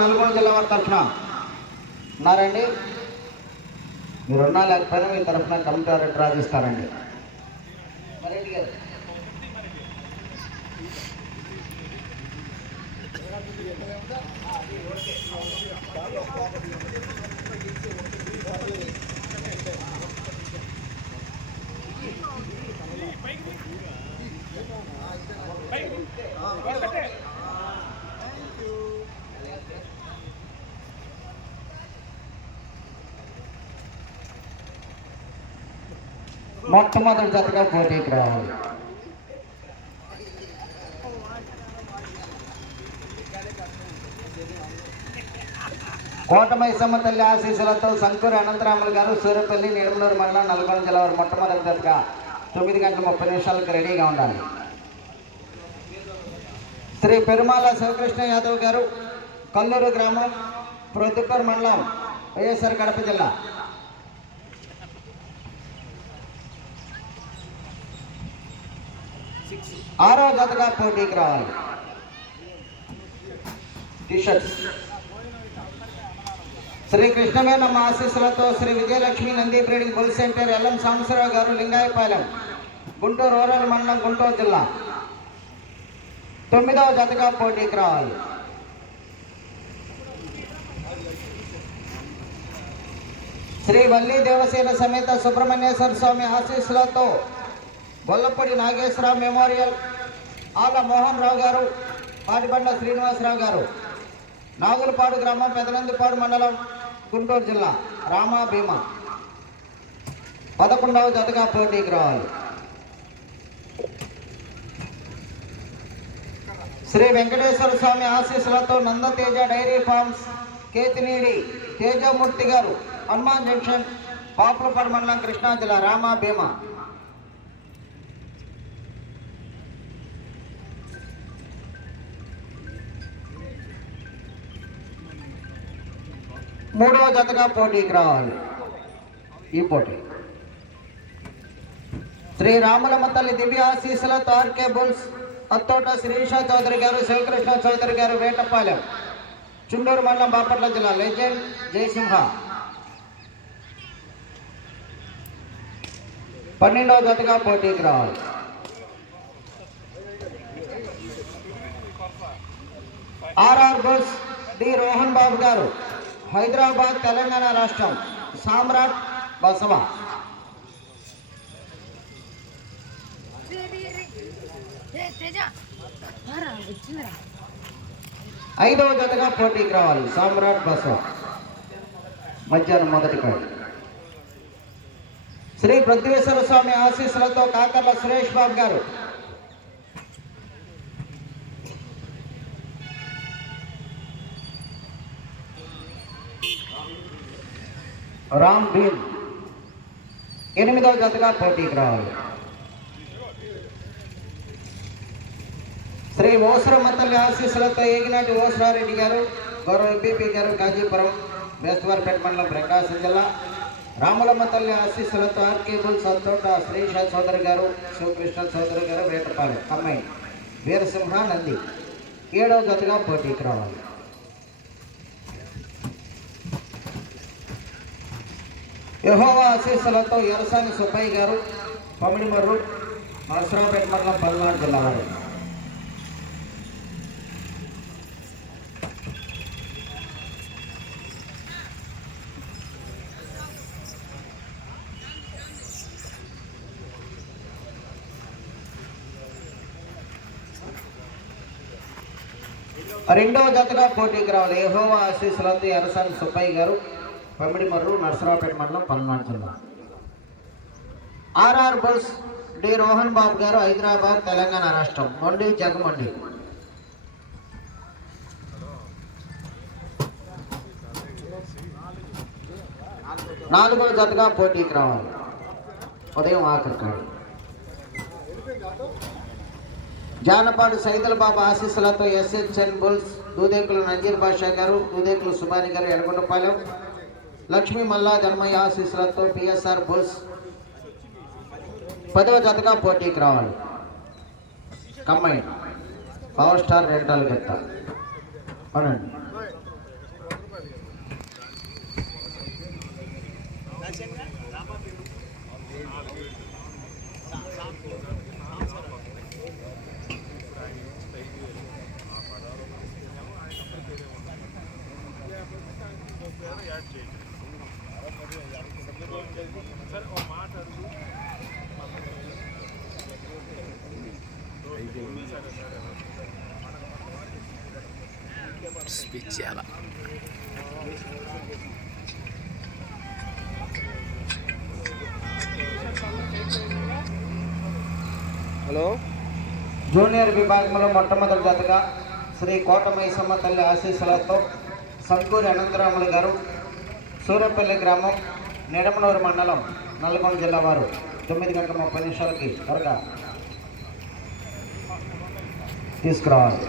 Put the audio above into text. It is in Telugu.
నల్గొండ జిల్లా వారి తరఫున ఉన్నారండి. మీరున్నా లేకపోయినా మీ తరఫున కమిటీ డ్రా చేస్తారండి. మొట్టమొదటి జతగా పోటీకి రావాలి. కోటమైసమ్మ తల్లి ఆశీస్సులతో సంకూరి అనంతరాములు గారు సూర్యపల్లి నిడమలూరు మండలం నల్గొండ జిల్లా వారు మొట్టమొదటి జతగా 9 గంటల 30 నిమిషాలకు రెడీగా ఉండాలి. శ్రీ పెరుమాల శివకృష్ణ యాదవ్ గారు కల్లూరు గ్రామం ప్రొద్దుటూరు మండలం వైఎస్ఆర్ కడప జిల్లా. 6వ జతగా పోటీకి రావాలి. టీషర్ట్స్ శ్రీ కృష్ణవేణమ్మ ఆశీస్సులతో Shri Vijayalakshmi Nandi breeding bull centre LM Sambasivarao గారు లింగాయపాలెం గుంటూరు రూరల్ మండలం గుంటూరు జిల్లా. 9వ జతగా పోటీకి రావాలి. శ్రీ వల్లి దేవసేన సమేత సుబ్రహ్మణ్యేశ్వర స్వామి ఆశీస్సులతో గొల్లపూడి నాగేశ్వరరావు మెమోరియల్ ఆల మోహన్ రావు గారు పాటిబండ శ్రీనివాసరావు గారు నాగులపాడు గ్రామం పెదనందిపాడు మండలం గుంటూరు జిల్లా రామా భీమా. 11వ జతగా పోటీకి రావాలి. శ్రీ వెంకటేశ్వర స్వామి ఆశీస్సులతో నందతేజ డైరీ ఫార్మ్స్ కేతినీడి తేజమూర్తి గారు హనుమాన్ జంక్షన్ పాపులపాడు మండలం కృష్ణా జిల్లా రామా భీమా. 3వ జతగా పోటీకి రావాలి. ఈ పోటీ శ్రీ రాములమ్మ తల్లి దివ్య ఆశీస్సులతో ఆర్కే బుల్స్ అత్తోట శ్రీష చౌదరి గారు శివకృష్ణ చౌదరి గారు వేటపాలెం చుండూరు మండలం బాపట్ల జిల్లా లెజెండ్ జయసింహ. 12వ జతగా పోటీకి రావాలి. ఆర్ఆర్ బుల్స్ డి రోహన్ బాబు గారు హైదరాబాద్ తెలంగాణ రాష్ట్రం సామ్రాట్ బసవ. 5వ జతగా పోటీకి రావాలి. సామ్రాట్ బసవ మధ్యాహ్నం మొదటి కాడి. శ్రీ పృథ్వేశ్వర స్వామి ఆశీస్సులతో కాకర్ల సురేష్ బాబు గారు రామ్ భీమ్ 8వ జతగా పోటీకి రావాలి. శ్రీ ఓసరమ్మ తల్లి ఆశీస్సులతో ఏగినాటి ఓసరారెడ్డి గారు గౌరవ ఎంపీపీ గారు కాజీపురం బేస్తవారిపేట మండలం ప్రకాశం జిల్లా. రాములమ్మ తల్లి ఆశీస్సులతో ఆర్కే బుల్స్ అత్తోట శ్రీష చౌదరి గారు శివకృష్ణ చౌదరి గారు వేటపాలెం అమ్మాయి వీరసింహ నంది 7వ జతగా పోటీకి రావాలి. యెహోవా ఆశీస్సులతో ఎరసాని సుబ్బయ్య గారు పమిడిమర్రు నరసరావుపేట మండలం పల్నాడు జిల్లా వారు. రెండవ జతగా పోటీకి రావాలి. యెహోవా ఆశీస్సులతో ఎరసాని సుబ్బయ్య గారు పమిడిమర్రు నరసరావుపేట మండలం పల్నాడు జిల్లా. ఆర్ఆర్ బుల్స్ డి రోహన్ బాబు గారు హైదరాబాద్ తెలంగాణ రాష్ట్రం మొండి జగమండి. 4వ జతగా పోటీకి రావాలి. ఉదయం ఆఖరి కాడి. జానపాడు సైదల్ బాబా ఆశీస్సులతో ఎస్హెచ్ఎన్ బుల్స్ దూదేకులు నంజీర్ బాషా గారు దూదేకులు సుబాని గారు ఎడగొండపాలెం. లక్ష్మీ మల్లా ధర్మయ్య ఆశీస్సులతో పిఎస్ఆర్ బుల్స్ 10వ జతగా పోటీకి రావాలి. కంబైన్ పవర్ స్టార్ రెంటల్ గెత్త 12. స్పీచ్ చేయాలా? హలో. జూనియర్ విభాగంలో మొట్టమొదటి జతగా శ్రీ కోట మైసమ్మ తల్లి ఆశీస్సులతో సంకూరి అనంతరాములు గారు, సూర్యపల్లి గ్రామం, నిడమనూరు మండలం, నల్గొండ జిల్లా వారు 9:30 త్వరగా తీసుకురావాలి.